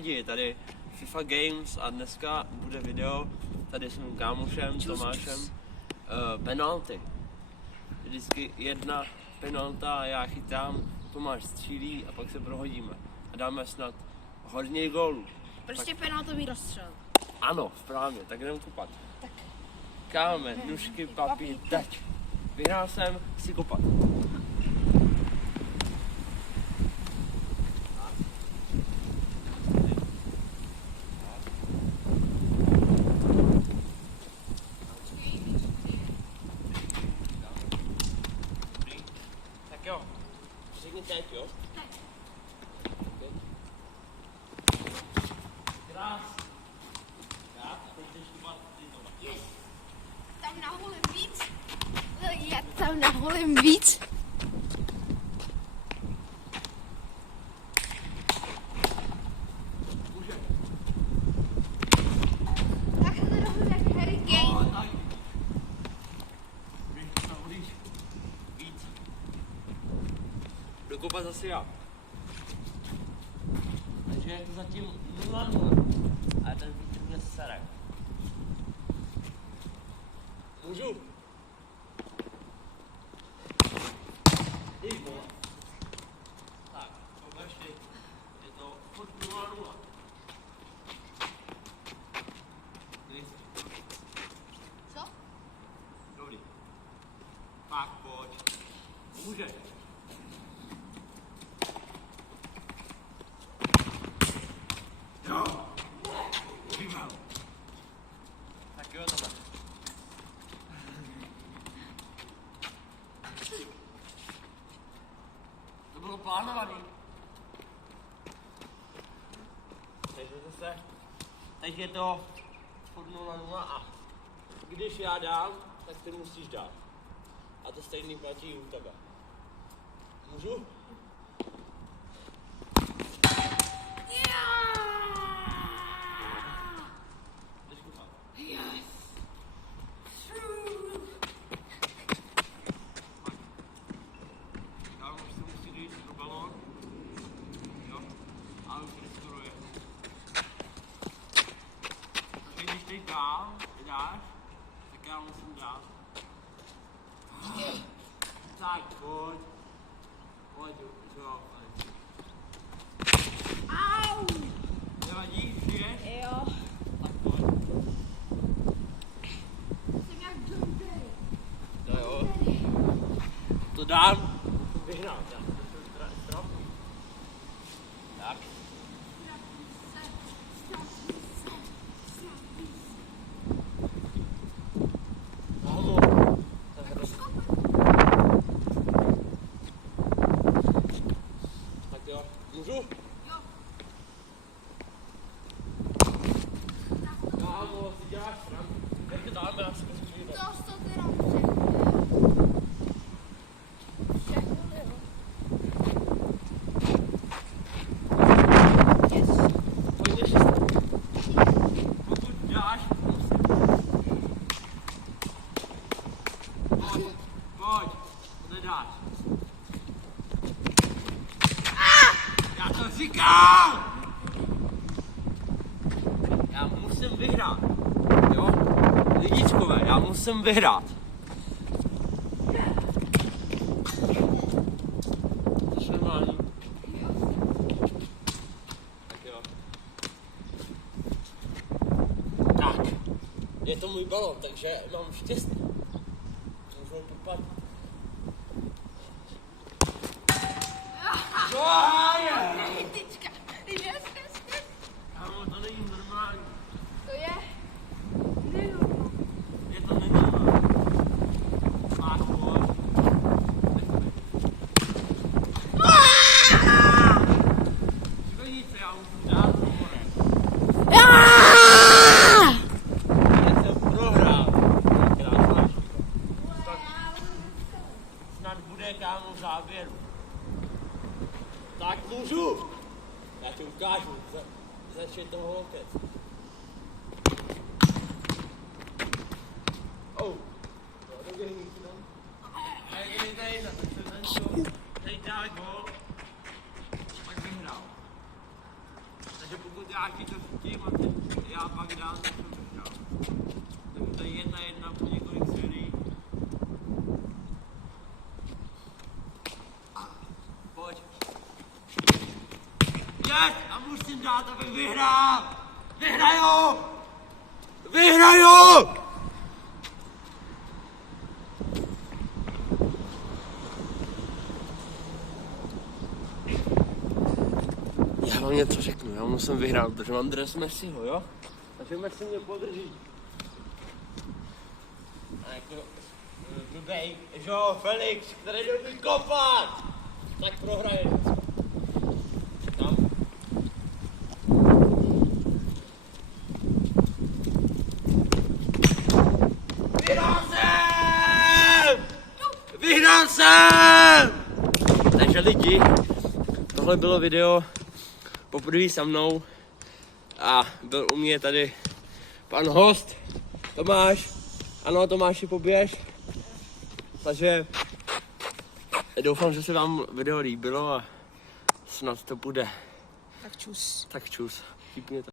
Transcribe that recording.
Lidi, tady FIFA Games a dneska bude video tady s mým kámošem Tomášem. Penalty. Vždycky jedna penalta a já chytám, Tomáš střílí a pak se prohodíme. A dáme snad hodně gólů. Prostě penaltový rozstřel. Ano, správně, tak jdem kopat. Tak. Kámen, nůžky, papír, teď. Vyhrál jsem, chci kopat. Tak jo, řekni teď, jo? Krás. Já, teď jdeš kopat ty doma. Yes. Tam naholím víc. Já tam naholím víc. Může. Tak to naholím jak Harry Kane. Tak. Vy naholíš víc. Jdu kopat zase já. Takže je to zatím 0-0. A ten vítr mě sere. Můžu? Ty vole. Tak, koukaj ty. Je to furt 0-0. Co? Dobrý. Tak, pojď. Může. Jo. Vyval. Tak jo, tohle. To bylo plánovaný. Takže zase, teď je to furt 0-0 a když já dám, tak ty musíš dát. A to stejný platí u tebe. Můžu? Jdeš kopat? Yes. Dál už se musí dojít do balón. Jo? A už restauruje. Takže když teď dáš, tak já musím dát. Tak, pojď. Pojď, jo. Au. Nevadí, žiješ? Jo. Tak pojď. Jsem jak John Terry. To jo. To dám. Vyhrál, já jsem trafný. Tak. Mámo, tak tak jo, můžu? Jo. Mámo, si děláš srandu. Jak to dáme, já si to střílím. To teda překulil. Yes. Pojď ještě se. Pokud dáš, pojď, nedáš. Já to říkám! Já musím vyhrát. Jo? Lidičkové, já musím vyhrát. To je normální. Tak jo. Tak. Je to můj balon, takže mám štěstí. Můžu ho popat. Tyčka. Yes. Kámo, to není normální. To je nenormální. Je to nenormální. Máš pojď. Škodí se, já můžu dát hovorem. Já jsem prohrál. Krásná škoda. Snad bude, kámo, v závěru. Tak můžu. Já ti ukážu. Začne toho lokec. Oh. Dobrý, teď dá gól, pak vyhrál. Takže pokud já já ti to řídím a já pak dám, co jsem vyhrál. Takže to je 1-1 po několik sérií. Pojď. Yes! A musím dát, abych vyhrál! Vyhraju! Vyhraju! Já vám něco řeknu, já musím vyhrát, protože mám dres Messiho, jo? Takže Messi mě podrží. A jako blbej, že jo, Felix, který jde kopat, tak prohraje. Tam. Vyhrál jsem! Vyhrál jsem! Takže lidi, tohle bylo video poprvé se mnou a byl u mě tady pan host Tomáš. Ano, Tomáši, poběž. Takže doufám, že se vám video líbilo a snad to bude. Tak čus. Tak čus. Chypněte.